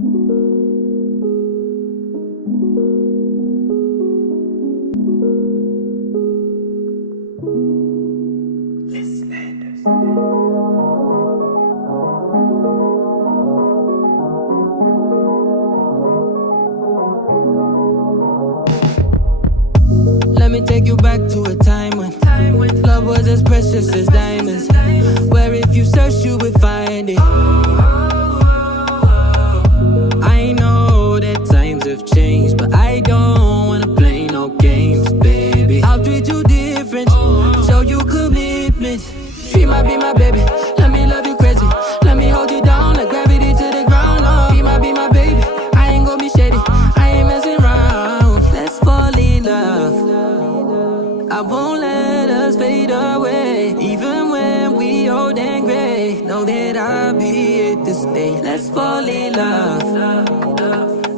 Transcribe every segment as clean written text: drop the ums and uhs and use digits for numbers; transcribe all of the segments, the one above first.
Let me take you back to a time when love was as precious as diamonds, where if you search you would find it. I know that times have changed, but I don't wanna play no games, baby. I'll treat you different, show you commitment. She might be my baby, let me love you crazy. Let me hold you down like gravity to the ground. Oh, be my baby, I ain't gonna be shady, I ain't messing around. Let's fall in love, I won't let us fade away. Even when we old and gray, know that I'll be here to stay. Let's fall in love,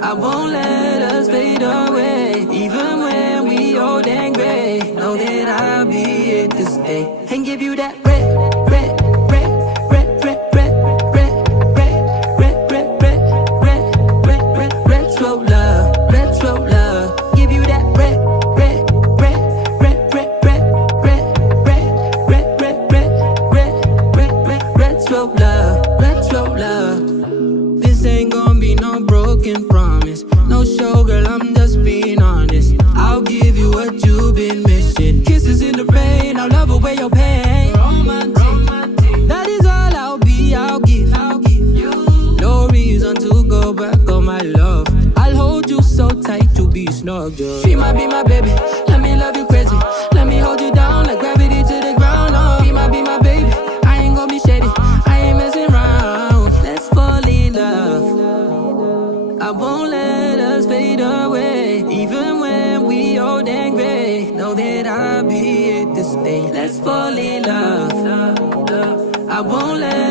I won't let us fade away. Even when we old and gray, know that I'll be here to stay. And give you that red, red, red, red, red, red, red, red, red, red, red, red, red, red, retro love, retro love. Give you that red, red, red, red, red, red, red, red, red, red, red, red, red, retro love, retro love. This ain't gonna be no broken promise, no show, girl, I'm just being honest. I'll give you what you've been missing. Kisses in the rain, I'll love away your pain. Romantic, that is all I'll be, I'll give you. No reason to go back on my love. I'll hold you so tight you'll be snug, yeah. She might be my baby, let me love you crazy. Let me hold you down like gravity to the ground. Oh, be my baby, I ain't gonna be shady, I ain't messing around. Let's fall in love, I won't let us fade away. Even when we old and gray, know that I'll be here to stay. Let's fall in love, I won't let